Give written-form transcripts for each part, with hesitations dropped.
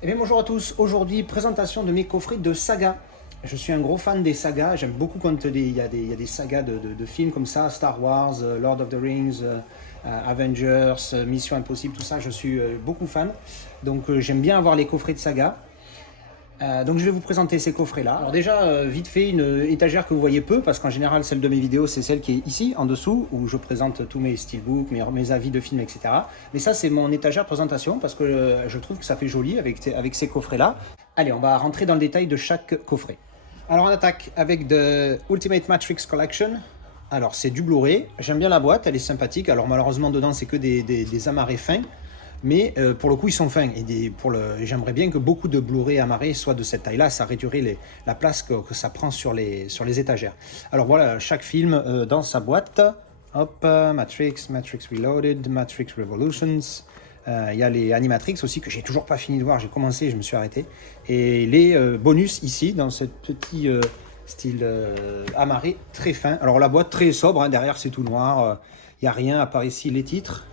Eh bien bonjour à tous, aujourd'hui présentation de mes coffrets de sagas. Je suis un gros fan des sagas, j'aime beaucoup quand il y a des sagas de films comme ça, Star Wars, Lord of the Rings, Avengers, Mission Impossible, tout ça, je suis beaucoup fan. Donc j'aime bien avoir les coffrets de sagas. Donc je vais vous présenter ces coffrets-là. Alors déjà, vite fait, une étagère que vous voyez peu, parce qu'en général, celle de mes vidéos, c'est celle qui est ici, en dessous, où je présente tous mes steelbooks, mes avis de films, etc. Mais ça, c'est mon étagère présentation, parce que je trouve que ça fait joli avec ces coffrets-là. Allez, on va rentrer dans le détail de chaque coffret. Alors on attaque avec The Ultimate Matrix Collection. Alors c'est du Blu-ray, j'aime bien la boîte, elle est sympathique. Alors malheureusement dedans c'est que des amarrés fins. Mais pour le coup, ils sont fins. Et j'aimerais bien que beaucoup de Blu-ray amarrés soient de cette taille-là. Ça réduirait la place que ça prend sur les étagères. Alors voilà, chaque film dans sa boîte. Hop, Matrix, Matrix Reloaded, Matrix Revolutions. Il y a les Animatrix aussi que j'ai toujours pas fini de voir. J'ai commencé, je me suis arrêté. Et les bonus ici, dans ce petit style amarré très fin. Alors la boîte très sobre, hein, derrière c'est tout noir. Il n'y a rien à part ici les titres.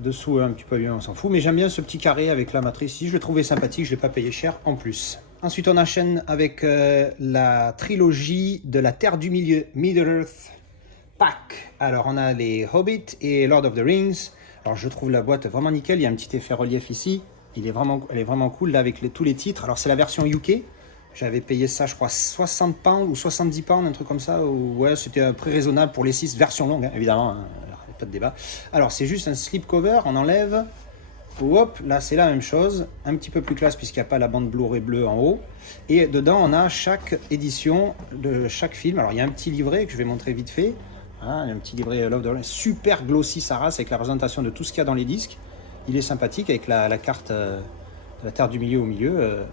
Dessous un petit peu, on s'en fout, mais j'aime bien ce petit carré avec la matrice ici, je le trouvais sympathique, je ne l'ai pas payé cher en plus. Ensuite on enchaîne avec la trilogie de la Terre du Milieu, Middle-earth Pack. Alors on a les Hobbit et Lord of the Rings. Alors je trouve la boîte vraiment nickel, il y a un petit effet relief ici, elle est vraiment cool là avec tous les titres. Alors c'est la version UK, j'avais payé ça je crois 60 pounds ou 70 pounds, un truc comme ça, ouais c'était un prix raisonnable pour les 6 versions longues, hein, évidemment. Hein. Pas de débat. Alors c'est juste un slipcover, on enlève. Hop, là c'est la même chose, un petit peu plus classe puisqu'il n'y a pas la bande Blu-ray bleue en haut. Et dedans on a chaque édition de chaque film. Alors il y a un petit livret que je vais montrer vite fait. Voilà, un petit livret Love the Rings, super glossy sa race avec la présentation de tout ce qu'il y a dans les disques. Il est sympathique avec la carte de la Terre du Milieu au milieu.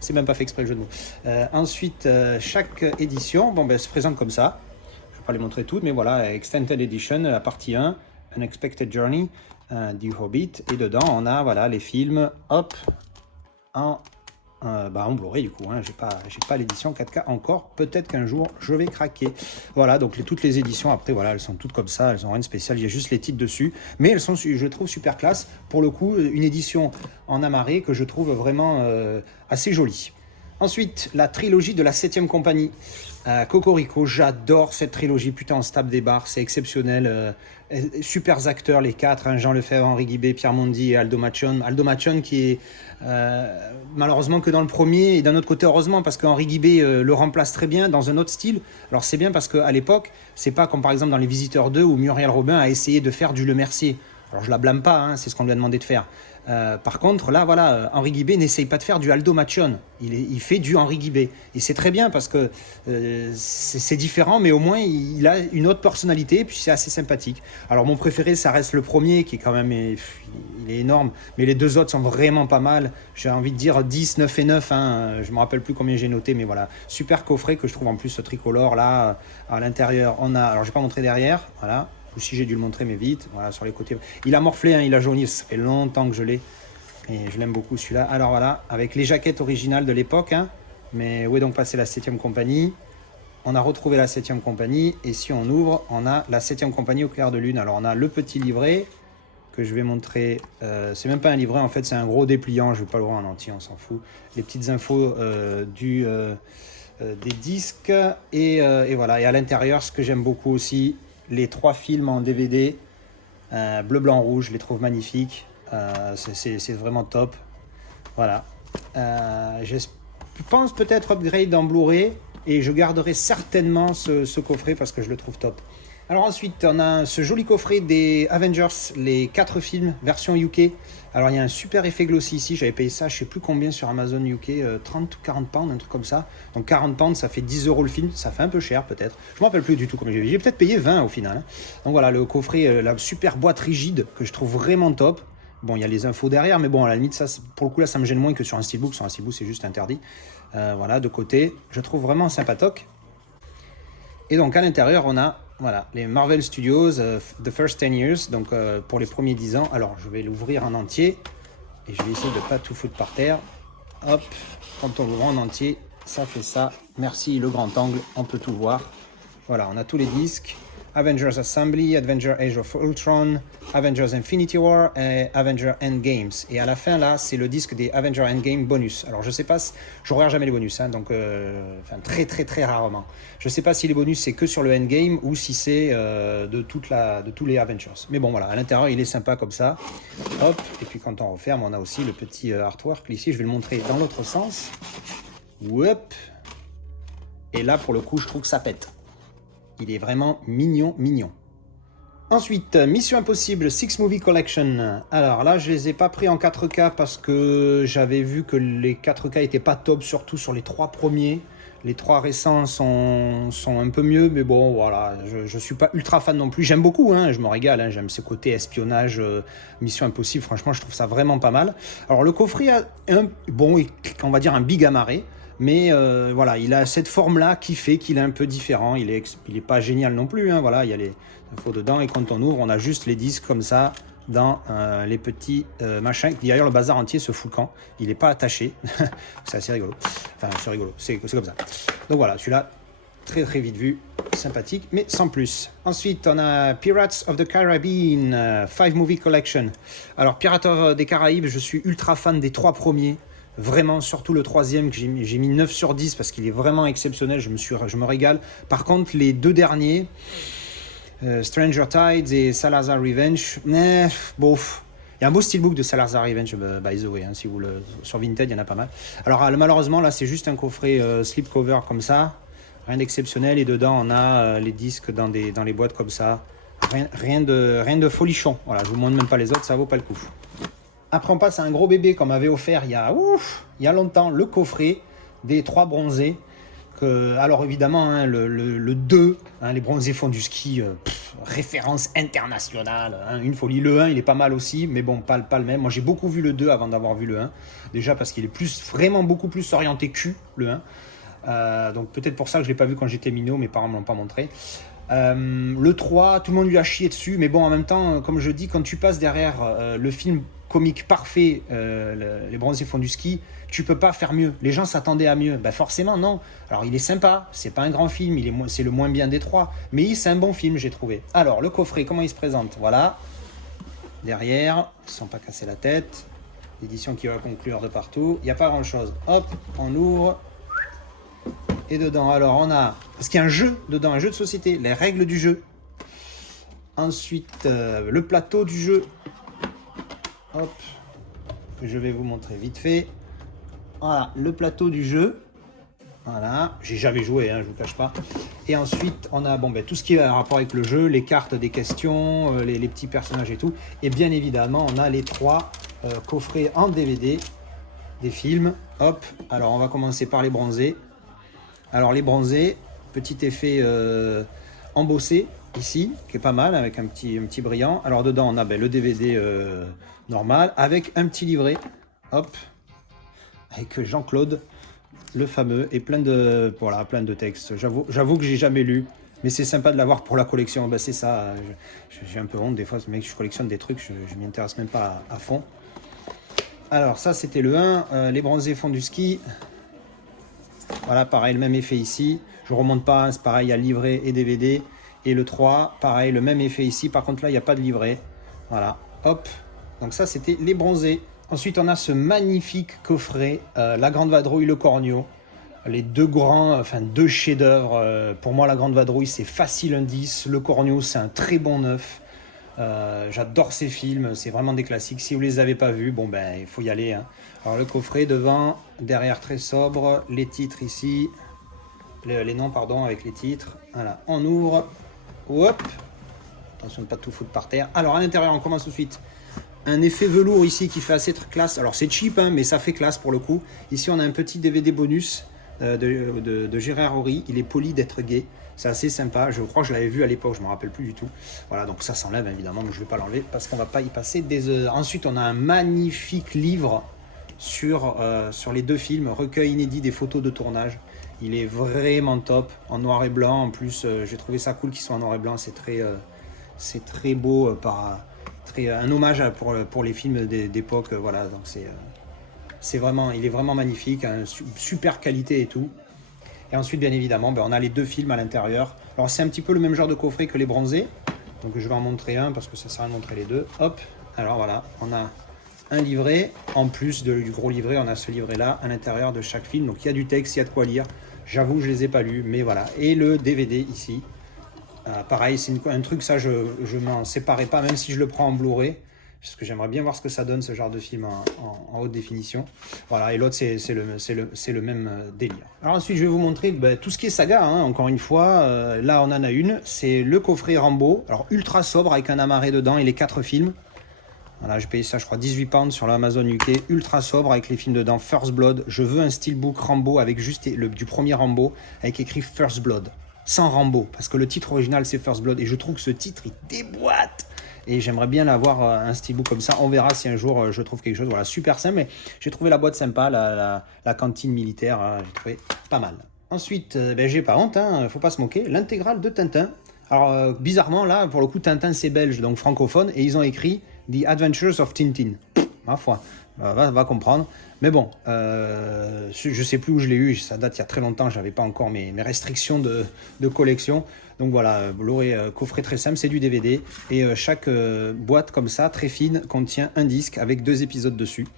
C'est même pas fait exprès le jeu de mots. Ensuite, chaque édition se présente comme ça. Pas les montrer toutes, mais voilà, Extended Edition, la partie 1, Unexpected Journey du Hobbit, et dedans on a voilà les films, hop, en Blu-ray du coup, hein, j'ai pas l'édition 4K encore, peut-être qu'un jour je vais craquer. Voilà, donc toutes les éditions après, voilà, elles sont toutes comme ça, elles ont rien de spécial, il y a juste les titres dessus, mais elles sont, je trouve, super classe, pour le coup, une édition en amarré que je trouve vraiment assez jolie. Ensuite, la trilogie de la 7ème compagnie. Cocorico, j'adore cette trilogie, putain on se tape des barres, c'est exceptionnel, super acteurs les quatre, hein, Jean Lefebvre, Henri Guibé, Pierre Mondy et Aldo Machon qui est malheureusement que dans le premier, et d'un autre côté heureusement parce qu'Henri Guibé le remplace très bien dans un autre style. Alors c'est bien parce qu'à l'époque, c'est pas comme par exemple dans Les Visiteurs 2 où Muriel Robin a essayé de faire du Le Mercier. Alors je la blâme pas, hein, c'est ce qu'on lui a demandé de faire. Par contre, là, voilà, Henri Guibé n'essaye pas de faire du Aldo Machon. Il fait du Henri Guibé. Et c'est très bien parce que c'est différent, mais au moins, il a une autre personnalité, et puis c'est assez sympathique. Alors, mon préféré, ça reste le premier, qui est quand même... Il est énorme, mais les deux autres sont vraiment pas mal. J'ai envie de dire 10, 9 et 9. Hein. Je me rappelle plus combien j'ai noté, mais voilà. Super coffret que je trouve en plus tricolore, là. À l'intérieur, on a... Alors, je vais pas montrer derrière, voilà. Ou si j'ai dû le montrer, mais vite, voilà, sur les côtés. Il a morflé, hein, il a jauni, ça fait longtemps que je l'ai. Et je l'aime beaucoup celui-là. Alors voilà, avec les jaquettes originales de l'époque. Hein, mais où est donc passée la 7ème compagnie? On a retrouvé la 7ème compagnie. Et si on ouvre, on a la 7ème compagnie au clair de lune. Alors on a le petit livret que je vais montrer. C'est même pas un livret, en fait, c'est un gros dépliant. Je ne vais pas l'ouvrir en entier, on s'en fout. Les petites infos des disques. Et voilà. Et à l'intérieur, ce que j'aime beaucoup aussi, les 3 films en DVD, bleu, blanc, rouge, je les trouve magnifiques. C'est vraiment top. Voilà. Je pense peut-être upgrade en Blu-ray et je garderai certainement ce coffret parce que je le trouve top. Alors ensuite, on a ce joli coffret des Avengers, les 4 films, version UK. Alors il y a un super effet glossy ici, j'avais payé ça, je sais plus combien sur Amazon UK, 30 ou 40 pounds, un truc comme ça. Donc 40 pounds, ça fait 10 € le film, ça fait un peu cher peut-être. Je ne me rappelle plus du tout combien j'ai peut-être payé 20 au final. Hein. Donc voilà, le coffret, la super boîte rigide que je trouve vraiment top. Bon, il y a les infos derrière, mais bon, à la limite, ça, pour le coup, là, ça me gêne moins que sur un steelbook. Sur un steelbook, c'est juste interdit. Voilà, de côté, je trouve vraiment sympatoque. Et donc, à l'intérieur, on a voilà, les Marvel Studios, The First 10 Years, donc pour les premiers 10 ans. Alors, je vais l'ouvrir en entier, et je vais essayer de ne pas tout foutre par terre. Hop, quand on l'ouvre en entier, ça fait ça. Merci, le grand angle, on peut tout voir. Voilà, on a tous les disques. Avengers Assembly, Avengers Age of Ultron, Avengers Infinity War et Avengers Endgames. Et à la fin, là, c'est le disque des Avengers Endgame bonus. Alors, je sais pas, je regarde jamais les bonus, hein, donc enfin, très très très rarement. Je sais pas si les bonus c'est que sur le Endgame ou si c'est de tous les Avengers. Mais bon, voilà, à l'intérieur, il est sympa comme ça. Hop, et puis quand on referme, on a aussi le petit artwork. Ici, je vais le montrer dans l'autre sens. Hop. Et là, pour le coup, je trouve que ça pète. Il est vraiment mignon, mignon. Ensuite, Mission Impossible 6 Movie Collection. Alors là, je les ai pas pris en 4K parce que j'avais vu que les 4K étaient pas top, surtout sur les 3 premiers. Les 3 récents sont un peu mieux, mais bon, voilà, je suis pas ultra fan non plus. J'aime beaucoup, hein, je me régale, hein, j'aime ce côté espionnage, Mission Impossible, franchement, je trouve ça vraiment pas mal. Alors le coffret a on va dire un big amarré. Mais voilà, il a cette forme-là qui fait qu'il est un peu différent. Il est pas génial non plus. Hein, voilà, il y a les infos dedans. Et quand on ouvre, on a juste les disques comme ça dans les petits machins. D'ailleurs, le bazar entier se fout quand il n'est pas attaché. C'est assez rigolo. Enfin, c'est rigolo. C'est comme ça. Donc voilà, celui-là, très très vite vu. Sympathique, mais sans plus. Ensuite, on a Pirates of the Caribbean 5 Movie Collection. Alors, Pirates des Caraïbes, je suis ultra fan des 3 premiers. Vraiment, surtout le 3e que j'ai mis 9 sur 10 parce qu'il est vraiment exceptionnel, je me régale. Par contre, les 2 derniers, Stranger Tides et Salazar Revenge, bof. Il y a un beau steelbook de Salazar Revenge, by the way, hein, si vous sur Vinted, il y en a pas mal. Alors malheureusement, là, c'est juste un coffret slipcover comme ça, rien d'exceptionnel. Et dedans, on a les disques dans les boîtes comme ça. Rien de folichon. Voilà, je vous montre même pas les autres, ça vaut pas le coup. Après, on passe à un gros bébé qu'on m'avait offert il y a longtemps, le coffret des 3 bronzés. Alors évidemment, hein, le 2, hein, les bronzés font du ski, référence internationale, hein, une folie. Le 1, il est pas mal aussi, mais bon, pas le même. Moi, j'ai beaucoup vu le 2 avant d'avoir vu le 1. Déjà parce qu'il est vraiment beaucoup plus orienté cul, le 1. Donc peut-être pour ça que je ne l'ai pas vu quand j'étais minot, mes parents ne me l'ont pas montré. Le 3, tout le monde lui a chié dessus, mais bon, en même temps, comme je dis, quand tu passes derrière le film comique parfait, les bronzés font du ski, tu peux pas faire mieux. Les gens s'attendaient à mieux. Ben forcément, non. Alors, il est sympa, c'est pas un grand film, c'est le moins bien des 3, mais c'est un bon film, j'ai trouvé. Alors, le coffret, comment il se présente? Voilà. Derrière, ils ne sont pas cassés la tête. L'édition qui va conclure de partout. Il n'y a pas grand-chose. Hop, on ouvre. Et dedans, alors on a, parce qu'il y a un jeu dedans, un jeu de société, les règles du jeu. Ensuite, le plateau du jeu. Hop, que je vais vous montrer vite fait. Voilà, le plateau du jeu. Voilà, j'ai jamais joué, hein, je vous cache pas. Et ensuite, on a tout ce qui est en rapport avec le jeu, les cartes des questions, les petits personnages et tout. Et bien évidemment, on a les 3 coffrets en DVD des films. Hop, alors on va commencer par les bronzés. Alors les bronzés, petit effet embossé ici, qui est pas mal, avec un petit brillant. Alors dedans, on a le DVD normal, avec un petit livret, hop, avec Jean-Claude, le fameux, et plein de textes. J'avoue que j'ai jamais lu, mais c'est sympa de l'avoir pour la collection. C'est ça, j'ai un peu honte des fois, ce mec, je collectionne des trucs, je m'y intéresse même pas à fond. Alors ça, c'était le 1, les bronzés font du ski. Voilà, pareil, le même effet ici. Je ne remonte pas, c'est pareil, il y a livret et DVD. Et le 3, pareil, le même effet ici. Par contre, là, il n'y a pas de livret. Voilà, hop. Donc ça, c'était les bronzés. Ensuite, on a ce magnifique coffret, La Grande Vadrouille, le Cornio. Les 2 chefs-d'œuvre. Pour moi, La Grande Vadrouille, c'est facile un 10. Le Cornio, c'est un très bon 9. J'adore ces films, c'est vraiment des classiques. Si vous les avez pas vus, il faut y aller, hein. Alors le coffret devant, derrière très sobre, les titres ici, les noms pardon, avec les titres. Voilà, on ouvre, hop, attention de ne pas tout foutre par terre. Alors à l'intérieur, on commence tout de suite. Un effet velours ici qui fait assez classe. Alors c'est cheap, hein, mais ça fait classe pour le coup. Ici on a un petit DVD bonus de Gérard Horry. Il est poli d'être gay. C'est assez sympa. Je crois que je l'avais vu à l'époque. Je ne me rappelle plus du tout. Voilà, donc ça s'enlève évidemment. Donc je ne vais pas l'enlever parce qu'on ne va pas y passer des heures. Ensuite, on a un magnifique livre sur les 2 films. Recueil inédit des photos de tournage. Il est vraiment top. En noir et blanc. En plus, j'ai trouvé ça cool qu'il soit en noir et blanc. C'est très beau. Un hommage pour les films d'époque. Voilà, donc il est vraiment magnifique, hein, super qualité et tout. Et ensuite, bien évidemment, on a les 2 films à l'intérieur. Alors, c'est un petit peu le même genre de coffret que les bronzés. Donc, je vais en montrer un parce que ça sert à montrer les deux. Hop, alors voilà, on a un livret. En plus du gros livret, on a ce livret-là à l'intérieur de chaque film. Donc, il y a du texte, il y a de quoi lire. J'avoue, je ne les ai pas lus, mais voilà. Et le DVD ici. Pareil, c'est un truc, ça, je m'en séparais pas, même si je le prends en Blu-ray. Parce que j'aimerais bien voir ce que ça donne, ce genre de film en haute définition. Voilà, et l'autre, c'est le même délire. Alors ensuite, je vais vous montrer tout ce qui est saga, hein, encore une fois. Là, on en a une, c'est le coffret Rambo. Alors, ultra sobre, avec un amarré dedans et les 4 films. Voilà, j'ai payé ça, je crois, 18 pounds sur l'Amazon UK. Ultra sobre, avec les films dedans. First Blood. Je veux un steelbook Rambo avec juste du premier Rambo, avec écrit First Blood. Sans Rambo, parce que le titre original, c'est First Blood. Et je trouve que ce titre, il déboîte. Et j'aimerais bien avoir un steelbook comme ça. On verra si un jour je trouve quelque chose. Voilà, super simple. Mais j'ai trouvé la boîte sympa, la cantine militaire. J'ai trouvé pas mal. Ensuite, j'ai pas honte, hein, faut pas se moquer. L'intégrale de Tintin. Alors, bizarrement, là, pour le coup, Tintin, c'est belge, donc francophone. Et ils ont écrit The Adventures of Tintin. Ma foi, va comprendre. Mais bon, je sais plus où je l'ai eu. Ça date il y a très longtemps. J'avais pas encore mes restrictions de collection. Donc voilà, Blu-ray coffret très simple, c'est du DVD. Et chaque boîte comme ça, très fine, contient un disque avec 2 épisodes dessus.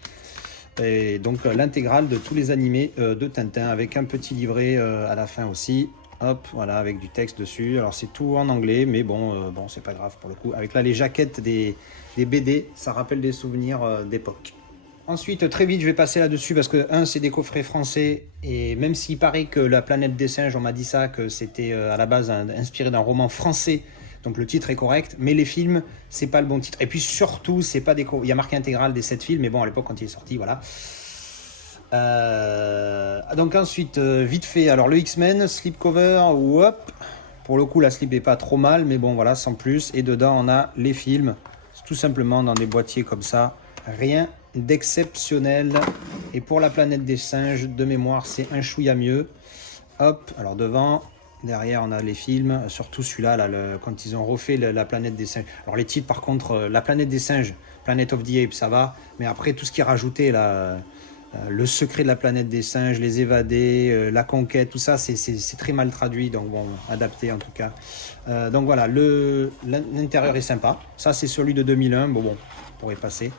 Et donc l'intégrale de tous les animés de Tintin avec un petit livret à la fin aussi. Hop, voilà, avec du texte dessus. Alors c'est tout en anglais, mais bon, c'est pas grave pour le coup. Avec là les jaquettes des BD, ça rappelle des souvenirs d'époque. Ensuite, très vite, je vais passer là-dessus parce que, c'est des coffrets français. Et même s'il paraît que La planète des singes, on m'a dit ça, que c'était à la base inspiré d'un roman français. Donc le titre est correct, mais les films, c'est pas le bon titre. Et puis surtout, c'est pas il y a marqué intégrale des 7 films, mais bon, à l'époque, quand il est sorti, voilà. Donc ensuite, vite fait, alors le X-Men, slipcover, hop. Pour le coup, la slip est pas trop mal, mais bon, voilà, sans plus. Et dedans, on a les films, tout simplement dans des boîtiers comme ça. Rien d'exceptionnel. Et pour La planète des singes, de mémoire, c'est un chouïa mieux. Hop, alors devant, derrière, on a les films, surtout celui-là, là, quand ils ont refait La planète des singes. Alors les titres, par contre, La planète des singes, Planet of the Apes, ça va. Mais après, tout ce qui est rajouté, là, le secret de la planète des singes, les évadés, la conquête, tout ça, c'est très mal traduit, donc bon, adapté en tout cas. Donc voilà, l'intérieur est sympa. Ça, c'est celui de 2001, bon, on pourrait passer.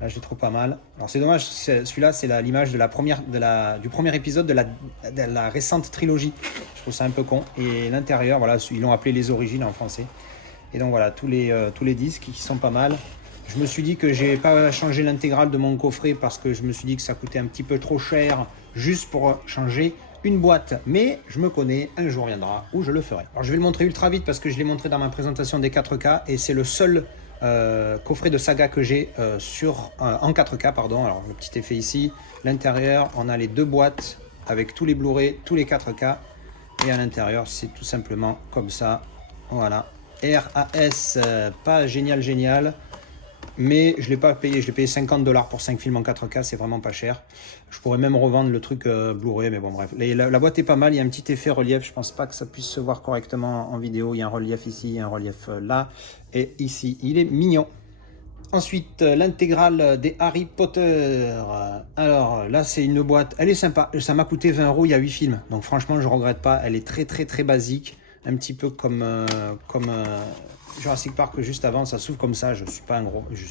Là, je le trouve pas mal. Alors, c'est dommage, celui-là, c'est l'image du premier épisode de la récente trilogie. Je trouve ça un peu con. Et l'intérieur, voilà, ils l'ont appelé Les Origines en français. Et donc voilà, tous les disques qui sont pas mal. Je me suis dit que j'ai pas changé l'intégrale de mon coffret parce que je me suis dit que ça coûtait un petit peu trop cher juste pour changer une boîte. Mais je me connais, un jour viendra où je le ferai. Alors, je vais le montrer ultra vite parce que je l'ai montré dans ma présentation des 4K et c'est le seul coffret de saga que j'ai en 4K, pardon. Alors le petit effet ici, l'intérieur, on a les 2 boîtes avec tous les Blu-ray, tous les 4K, et à l'intérieur c'est tout simplement comme ça, voilà, RAS, pas génial, mais je l'ai pas payé, je l'ai payé 50$ pour 5 films en 4K, c'est vraiment pas cher. Je pourrais même revendre le truc Blu-ray, mais bon bref. La boîte est pas mal, il y a un petit effet relief, je pense pas que ça puisse se voir correctement en vidéo. Il y a un relief ici, un relief là, et ici, il est mignon. Ensuite, l'intégrale des Harry Potter. Alors là, c'est une boîte, elle est sympa, ça m'a coûté 20€, il y a 8 films, donc franchement je regrette pas, elle est très basique, un petit peu comme Jurassic Park juste avant, ça s'ouvre comme ça, je suis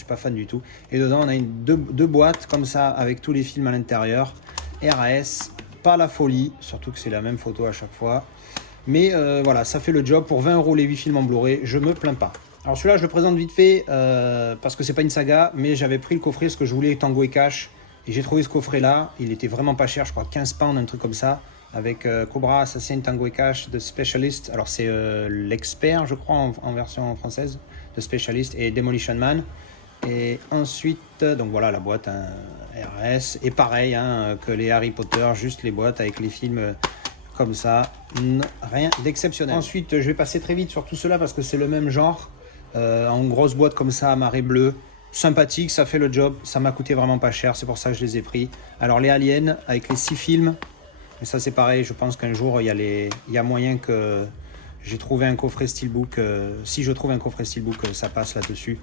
pas fan du tout. Et dedans on a deux boîtes comme ça avec tous les films à l'intérieur. RAS, pas la folie, surtout que c'est la même photo à chaque fois. Mais voilà, ça fait le job. Pour 20€ les 8 films en Blu-ray, je me plains pas. Alors celui-là je le présente vite fait parce que c'est pas une saga, mais j'avais pris le coffret parce que je voulais Tango et Cash. Et j'ai trouvé ce coffret là, il était vraiment pas cher, je crois 15 pounds, un truc comme ça. Avec Cobra, Assassin, Tango et Cash, The Specialist. Alors c'est l'expert, je crois, en version française, The Specialist, et Demolition Man. Et ensuite, donc voilà la boîte, hein, RS. Et pareil que les Harry Potter, juste les boîtes avec les films comme ça. Rien d'exceptionnel. Ensuite, je vais passer très vite sur tout cela parce que c'est le même genre. En grosse boîte comme ça, à marée bleue. Sympathique, ça fait le job. Ça m'a coûté vraiment pas cher, c'est pour ça que je les ai pris. Alors les Aliens, avec les 6 films. Mais ça c'est pareil, je pense qu'un jour il y a moyen que j'ai trouvé un coffret Steelbook. Si je trouve un coffret Steelbook, ça passe là-dessus.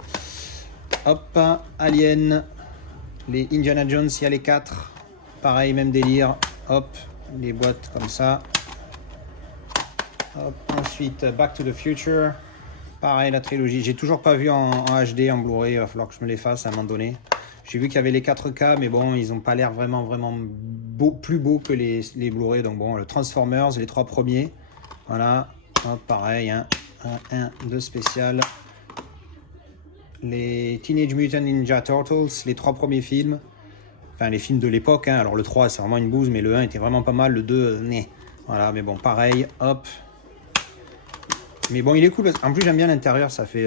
Hop, Alien, les Indiana Jones, il y a les 4. Pareil, même délire. Hop, les boîtes comme ça. Hop, ensuite, Back to the Future. Pareil, la trilogie. J'ai toujours pas vu en HD, en Blu-ray. Il va falloir que je me les fasse à un moment donné. J'ai vu qu'il y avait les 4K, mais bon, ils n'ont pas l'air vraiment plus beaux que les Blu-ray. Donc bon, le Transformers, les 3 premiers. Voilà. Hop, pareil, hein. Un de spécial. Les Teenage Mutant Ninja Turtles, les 3 premiers films. Enfin, les films de l'époque. Hein. Alors le 3, c'est vraiment une bouse, mais le 1 était vraiment pas mal. Le 2, né. Voilà, mais bon, pareil. Hop. Mais bon, il est cool parce qu'en plus j'aime bien l'intérieur, ça fait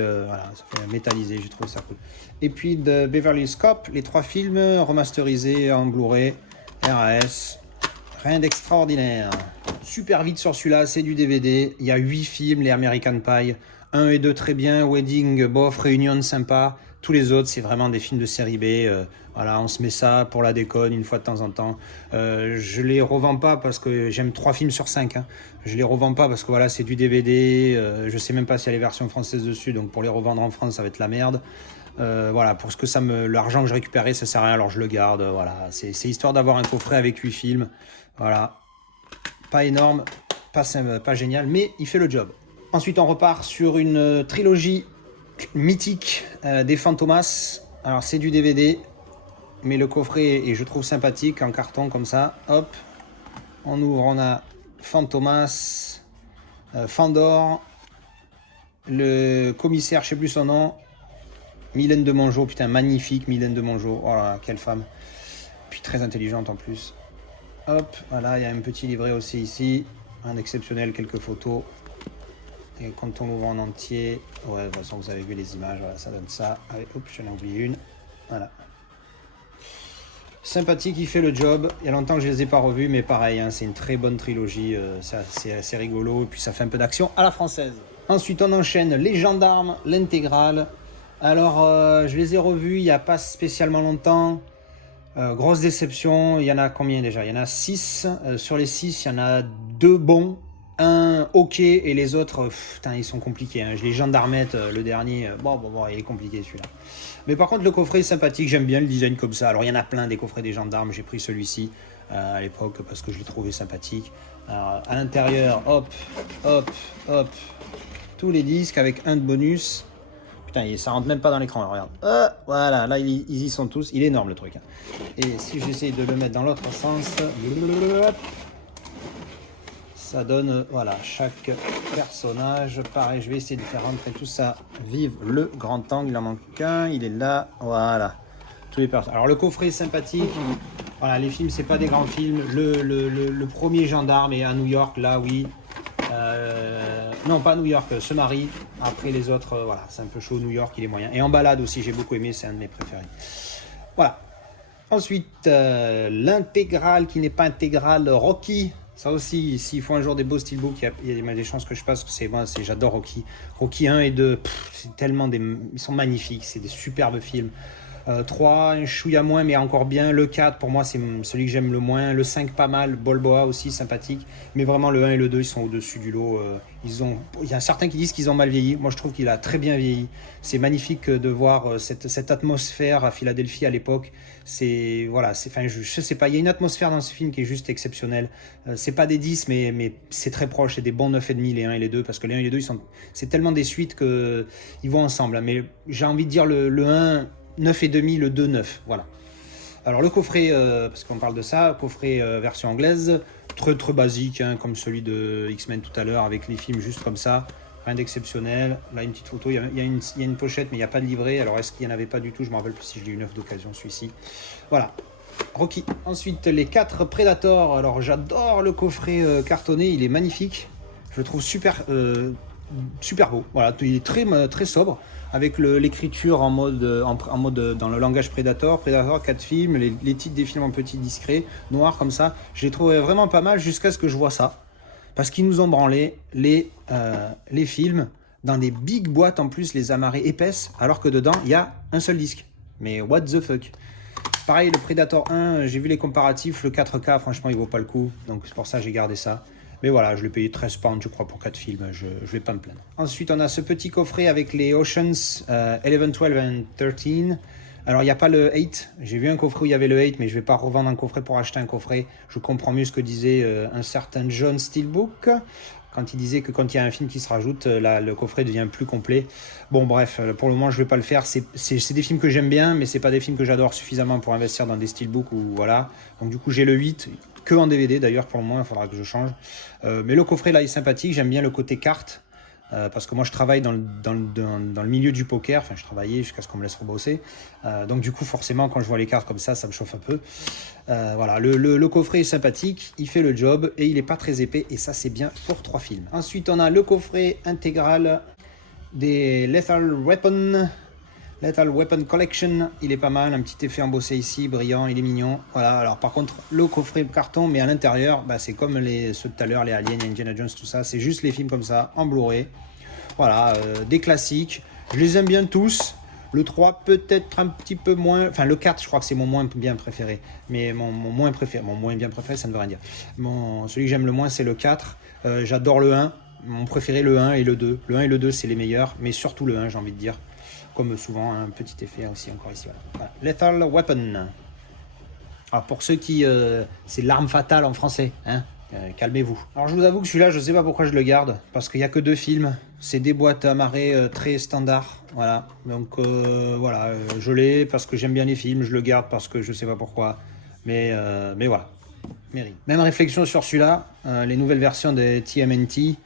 métallisé, je trouve ça cool. Et puis de Beverly Hills Cop, les 3 films remasterisés en Blu-ray, RAS, rien d'extraordinaire. Super vite sur celui-là, c'est du DVD, il y a 8 films, les American Pie, 1 et 2 très bien, Wedding, bof, Réunion sympa, tous les autres c'est vraiment des films de série B, voilà, on se met ça pour la déconne une fois de temps en temps. Je les revends pas parce que j'aime 3 films sur 5. Hein. Je les revends pas parce que voilà, c'est du DVD. Je sais même pas s'il y a les versions françaises dessus, donc pour les revendre en France, ça va être la merde. Voilà, pour ce que l'argent que je récupérais, ça sert à rien, alors je le garde. Voilà, c'est histoire d'avoir un coffret avec 8 films. Voilà, pas énorme, pas génial, mais il fait le job. Ensuite, on repart sur une trilogie mythique des Fantomas. Alors, c'est du DVD. Mais le coffret est, je trouve, sympathique en carton comme ça. Hop, on ouvre, on a Fantomas, Fandor, le commissaire, je sais plus son nom, Mylène de Mongeau, putain, magnifique Mylène de Mongeau. Oh là là, quelle femme. Puis très intelligente en plus. Hop, voilà, il y a un petit livret aussi ici, un exceptionnel, quelques photos. Et quand on l'ouvre en entier, ouais, de toute façon, vous avez vu les images, voilà, ça donne ça. Allez, hop, j'en ai oublié une. Voilà. Sympathique, il fait le job. Il y a longtemps que je les ai pas revus, mais pareil, hein, c'est une très bonne trilogie. C'est assez rigolo, et puis ça fait un peu d'action à la française. Ensuite, on enchaîne Les Gendarmes, l'intégrale. Alors, je les ai revus il n'y a pas spécialement longtemps. Grosse déception. Il y en a combien déjà? Il y en a 6. Sur les 6, il y en a 2 bons. Un ok, et les autres, putain, ils sont compliqués. Hein. Les Gendarmettes, le dernier, bon, il est compliqué celui-là. Mais par contre, le coffret est sympathique, j'aime bien le design comme ça. Alors, il y en a plein des coffrets des gendarmes, j'ai pris celui-ci à l'époque parce que je l'ai trouvé sympathique. Alors, à l'intérieur, hop, tous les disques avec un de bonus. Putain, ça rentre même pas dans l'écran, regarde. Voilà, là, ils y sont tous. Il est énorme le truc. Hein. Et si j'essaye de le mettre dans l'autre sens, ça donne, voilà, chaque personnage. Pareil, je vais essayer de faire rentrer tout ça. Vive le grand angle, il en manque qu'un, il est là, voilà. Tous les personnages. Alors le coffret est sympathique. Voilà, les films, c'est pas des grands films. Le premier gendarme est à New York, là, oui. Non, pas à New York, se marie. Après les autres, voilà, c'est un peu chaud. New York, il est moyen. Et En balade aussi, j'ai beaucoup aimé, c'est un de mes préférés. Voilà. Ensuite, l'intégrale qui n'est pas intégrale, Rocky. Ça aussi, s'il faut un jour des beaux steelbooks, il y a des chances que je passe. J'adore Rocky. Rocky 1 et 2, c'est tellement ils sont magnifiques, c'est des superbes films. 3, un chouïa moins, mais encore bien. Le 4, pour moi, c'est celui que j'aime le moins. Le 5, pas mal. Balboa aussi, sympathique. Mais vraiment, le 1 et le 2, ils sont au-dessus du lot. Il y a certains qui disent qu'ils ont mal vieilli. Moi, je trouve qu'il a très bien vieilli. C'est magnifique de voir cette atmosphère à Philadelphie à l'époque. Je sais pas, il y a une atmosphère dans ce film qui est juste exceptionnelle. C'est pas des 10, mais c'est très proche. C'est des bons 9,5, les 1 et les 2, parce que les 1 et les 2, c'est tellement des suites qu'ils vont ensemble. Mais j'ai envie de dire le 1... 9,5, le 2, 9, voilà. Alors le coffret, parce qu'on parle de ça, coffret version anglaise, très très basique, hein, comme celui de X-Men tout à l'heure, avec les films juste comme ça, rien d'exceptionnel. Là une petite photo, il y a une pochette, mais il n'y a pas de livret, alors est-ce qu'il n'y en avait pas du tout? Je me rappelle plus si je l'ai eu neuf d'occasion celui-ci. Voilà, Rocky. Ensuite les 4 Predators, alors j'adore le coffret cartonné, il est magnifique, je le trouve super beau, voilà, il est très sobre, avec l'écriture en mode dans le langage Predator 4 films, les titres des films en petit discret, noir comme ça, je les trouvais vraiment pas mal jusqu'à ce que je vois ça, parce qu'ils nous ont branlé les films dans des big boîtes en plus, les amarrées épaisses, alors que dedans il y a un seul disque, mais what the fuck. Pareil, le Predator 1, j'ai vu les comparatifs, le 4K franchement il vaut pas le coup, donc c'est pour ça que j'ai gardé ça. Mais voilà, je l'ai payé 13 pounds, je crois, pour 4 films. Je vais pas me plaindre. Ensuite, on a ce petit coffret avec les Oceans 11, 12 et 13. Alors, il n'y a pas le 8. J'ai vu un coffret où il y avait le 8, mais je ne vais pas revendre un coffret pour acheter un coffret. Je comprends mieux ce que disait un certain John Steelbook. quand il disait que quand il y a un film qui se rajoute, le coffret devient plus complet. Bon bref, pour le moment je vais pas le faire. C'est des films que j'aime bien, mais c'est pas des films que j'adore suffisamment pour investir dans des steelbooks ou voilà. Donc du coup j'ai le 8, que en DVD d'ailleurs pour le moment, il faudra que je change. Mais le coffret là est sympathique, j'aime bien le côté carte. Parce que moi je travaille dans le milieu du poker, enfin je travaillais jusqu'à ce qu'on me laisse rebosser, donc du coup forcément quand je vois les cartes comme ça me chauffe un peu. Voilà, le coffret est sympathique, il fait le job et il n'est pas très épais et ça c'est bien pour 3 films. Ensuite on a le coffret intégral des Lethal Weapon Collection, il est pas mal, un petit effet embossé ici, brillant, il est mignon. Voilà, alors par contre le coffret carton, mais à l'intérieur, c'est comme ceux de tout à l'heure, les Aliens, Indiana Jones, tout ça, c'est juste les films comme ça, en Blu-ray. Voilà, des classiques, je les aime bien tous. Le 3 peut-être un petit peu moins, enfin le 4 je crois que c'est mon moins bien préféré, mais mon moins bien préféré ça ne veut rien dire. Celui que j'aime le moins c'est le 4, j'adore le 1, mon préféré le 1 et le 2. Le 1 et le 2 c'est les meilleurs, mais surtout le 1 j'ai envie de dire. Comme souvent, un petit effet aussi encore ici. Voilà. Lethal Weapon. Alors pour ceux qui... c'est l'arme fatale en français. Hein, calmez-vous. Alors je vous avoue que celui-là, je ne sais pas pourquoi je le garde. Parce qu'il n'y a que 2 films. C'est des boîtes amarrées très standard. Voilà. Donc voilà, je l'ai parce que j'aime bien les films. Je le garde parce que je ne sais pas pourquoi. Mais voilà. Mérite. Même réflexion sur celui-là. Les nouvelles versions des TMNT.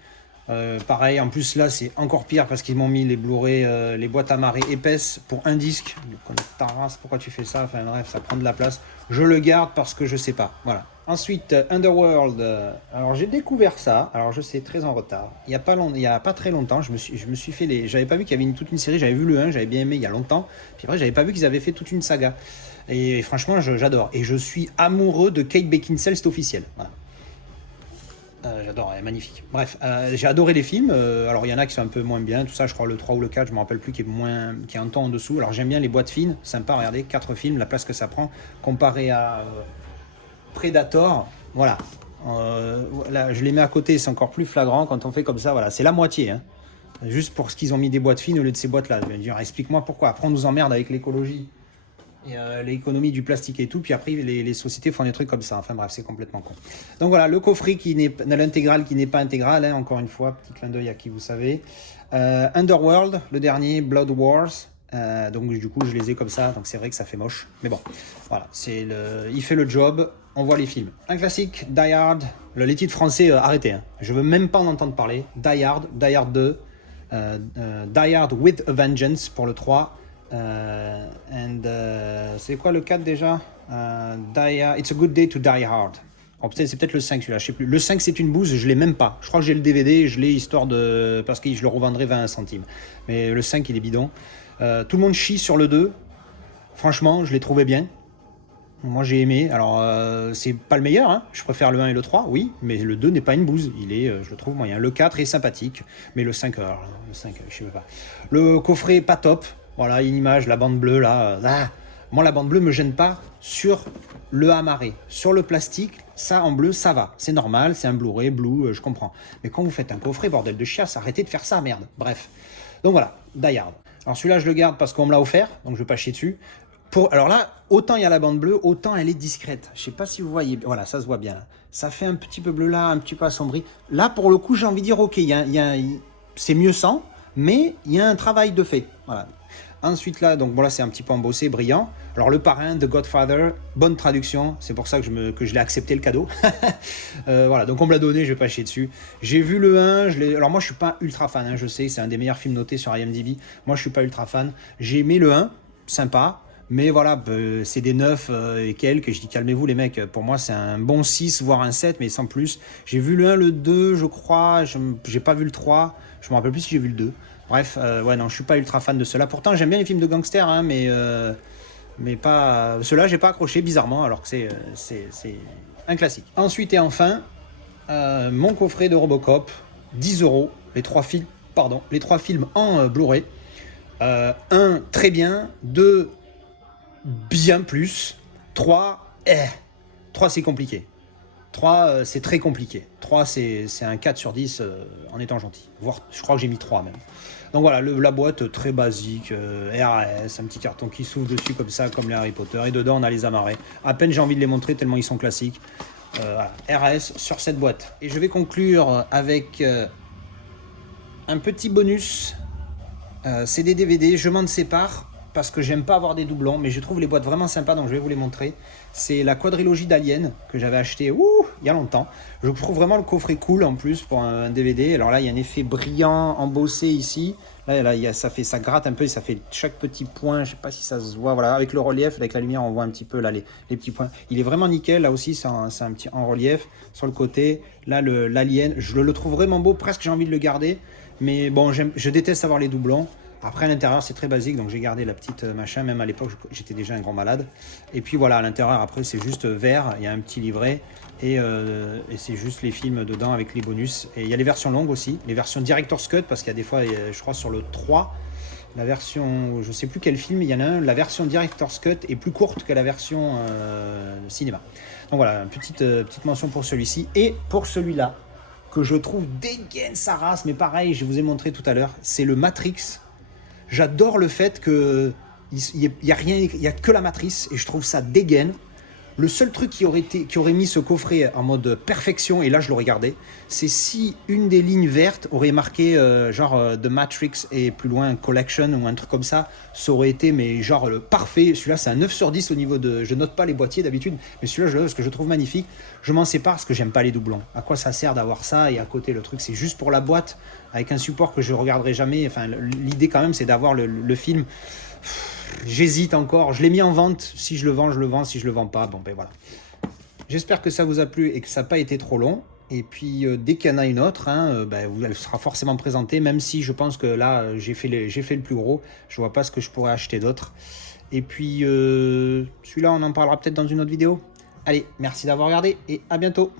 Pareil, en plus là c'est encore pire parce qu'ils m'ont mis les Blu-ray, les boîtes amarrées épaisses pour un disque. Pourquoi tu fais ça? Enfin bref, ça prend de la place. Je le garde parce que je sais pas. Voilà. Ensuite, Underworld. Alors j'ai découvert ça. Alors je sais, très en retard. Il y a pas très longtemps, je me suis fait les. J'avais pas vu qu'il y avait toute une série. J'avais vu le 1, j'avais bien aimé il y a longtemps. Puis après, j'avais pas vu qu'ils avaient fait toute une saga. Et franchement, j'adore. Et je suis amoureux de Kate Beckinsale, c'est officiel. Voilà. J'adore, elle est magnifique. Bref, j'ai adoré les films. Alors il y en a qui sont un peu moins bien, tout ça, je crois le 3 ou le 4, je me rappelle plus, qui est un temps en dessous. Alors j'aime bien les boîtes fines, sympa, regardez, 4 films, la place que ça prend, comparé à Predator, voilà. Là, je les mets à côté, c'est encore plus flagrant quand on fait comme ça, voilà, c'est la moitié. Hein. Juste pour ce qu'ils ont mis des boîtes fines au lieu de ces boîtes-là. Je vais dire, explique-moi pourquoi. Après on nous emmerde avec l'écologie. Et l'économie du plastique et tout, puis après les sociétés font des trucs comme ça, enfin bref c'est complètement con. Donc voilà, le coffret qui n'est l'intégral qui n'est pas intégral, hein, encore une fois, petit clin d'œil à qui vous savez. Underworld, le dernier, Blood Wars, donc du coup je les ai comme ça, donc c'est vrai que ça fait moche, mais bon, voilà, il fait le job, on voit les films. Un classique, Die Hard, les titres français, arrêtez, hein. Je veux même pas en entendre parler. Die Hard 2, Die Hard with a Vengeance pour le 3, c'est quoi le 4 déjà? It's a good day to die hard. Oh, c'est peut-être le 5 celui-là, je sais plus. Le 5 c'est une bouse, je l'ai même pas. Je crois que j'ai le DVD, je l'ai histoire de... parce que je le revendrai 20 centimes. Mais le 5 il est bidon. Tout le monde chie sur le 2. Franchement, je l'ai trouvé bien. Moi j'ai aimé. Alors c'est pas le meilleur, hein. Je préfère le 1 et le 3, oui, mais le 2 n'est pas une bouse. Il est, je le trouve moyen. Le 4 est sympathique, mais le 5, je sais pas. Le coffret pas top. Voilà, une image, la bande bleue là. Moi la bande bleue me gêne pas sur le amarré. Sur le plastique, ça en bleu, ça va. C'est normal, c'est un Blu-ray, Blue, je comprends. Mais quand vous faites un coffret, bordel de chiasse, arrêtez de faire ça, merde. Bref. Donc voilà, Die Hard. Alors celui-là je le garde parce qu'on me l'a offert, donc je vais pas chier dessus. Alors là, autant il y a la bande bleue, autant elle est discrète. Je sais pas si vous voyez, voilà, ça se voit bien. Là. Ça fait un petit peu bleu là, un petit peu assombri. Là, pour le coup, j'ai envie de dire, ok, c'est mieux sans, mais il y a un travail de fait. Voilà. Ensuite là, donc bon là c'est un petit peu embossé, brillant. Alors le parrain, The Godfather, bonne traduction, c'est pour ça que je l'ai accepté le cadeau. Voilà, donc on me l'a donné, je vais pas chier dessus. J'ai vu le 1, alors moi je suis pas ultra fan, hein, je sais, c'est un des meilleurs films notés sur IMDb. Moi je suis pas ultra fan. J'ai aimé le 1, sympa. Mais voilà, c'est des 9 et quelques. Je dis calmez-vous les mecs, pour moi c'est un bon 6 voire un 7 mais sans plus. J'ai vu le 1, le 2 je crois, j'ai pas vu le 3, je me rappelle plus si j'ai vu le 2. Bref, ouais non, je suis pas ultra fan de cela. Pourtant j'aime bien les films de gangsters, hein, mais pas... Ceux-là j'ai pas accroché bizarrement alors que c'est un classique. Ensuite et enfin, mon coffret de Robocop, 10 €, les trois films en Blu-ray. 1 très bien, 2 bien plus, 3 c'est compliqué. 3 c'est très compliqué. 3 c'est un 4 sur 10 en étant gentil. Voire je crois que j'ai mis 3 même. Donc voilà, la boîte très basique, RAS, un petit carton qui s'ouvre dessus comme ça, comme les Harry Potter. Et dedans on a les amarrés. À peine j'ai envie de les montrer tellement ils sont classiques. Voilà, RAS sur cette boîte. Et je vais conclure avec un petit bonus. C'est des DVD, je m'en sépare parce que j'aime pas avoir des doublons, mais je trouve les boîtes vraiment sympas, donc je vais vous les montrer. C'est la quadrilogie d'Alien que j'avais acheté il y a longtemps. Je trouve vraiment le coffret cool en plus pour un DVD. Alors là, il y a un effet brillant, embossé ici. Là, ça gratte un peu et ça fait chaque petit point. Je sais pas si ça se voit. Voilà, avec le relief, avec la lumière, on voit un petit peu là les petits points. Il est vraiment nickel. Là aussi, c'est un petit en relief sur le côté. Là, l'Alien, je le trouve vraiment beau. Presque, j'ai envie de le garder. Mais bon, je déteste avoir les doublons. Après, à l'intérieur, c'est très basique, donc j'ai gardé la petite machin. Même à l'époque, j'étais déjà un grand malade. Et puis voilà, à l'intérieur, après, c'est juste vert. Il y a un petit livret. Et c'est juste les films dedans avec les bonus. Et il y a les versions longues aussi. Les versions Director's Cut, parce qu'il y a des fois, je crois, sur le 3, la version, je ne sais plus quel film, il y en a un, la version Director's Cut est plus courte que la version cinéma. Donc voilà, une petite mention pour celui-ci. Et pour celui-là, que je trouve dégaine sa race, mais pareil, je vous ai montré tout à l'heure, c'est le Matrix. J'adore le fait que il y a rien, il y a que la matrice et je trouve ça dégaine. Le seul truc qui aurait mis ce coffret en mode perfection, et là je l'aurais gardé, c'est si une des lignes vertes aurait marqué The Matrix et plus loin Collection ou un truc comme ça, ça aurait été mais genre le parfait. Celui-là c'est un 9 sur 10 au niveau de... Je note pas les boîtiers d'habitude, mais celui-là je le note parce que je trouve magnifique. Je m'en sépare parce que j'aime pas les doublons. À quoi ça sert d'avoir ça et à côté le truc c'est juste pour la boîte avec un support que je regarderai jamais. Enfin l'idée quand même c'est d'avoir le film. J'hésite encore, je l'ai mis en vente, si je le vends, je le vends, si je le vends pas, bon ben voilà. J'espère que ça vous a plu et que ça n'a pas été trop long. Et puis dès qu'il y en a une autre, elle sera forcément présentée, même si je pense que là j'ai fait le plus gros, je vois pas ce que je pourrais acheter d'autre. Et puis celui-là on en parlera peut-être dans une autre vidéo. Allez, merci d'avoir regardé et à bientôt.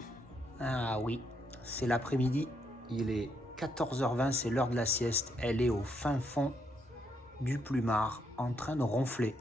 Ah oui, c'est l'après-midi, il est 14h20, c'est l'heure de la sieste, elle est au fin fond du plumard en train de ronfler.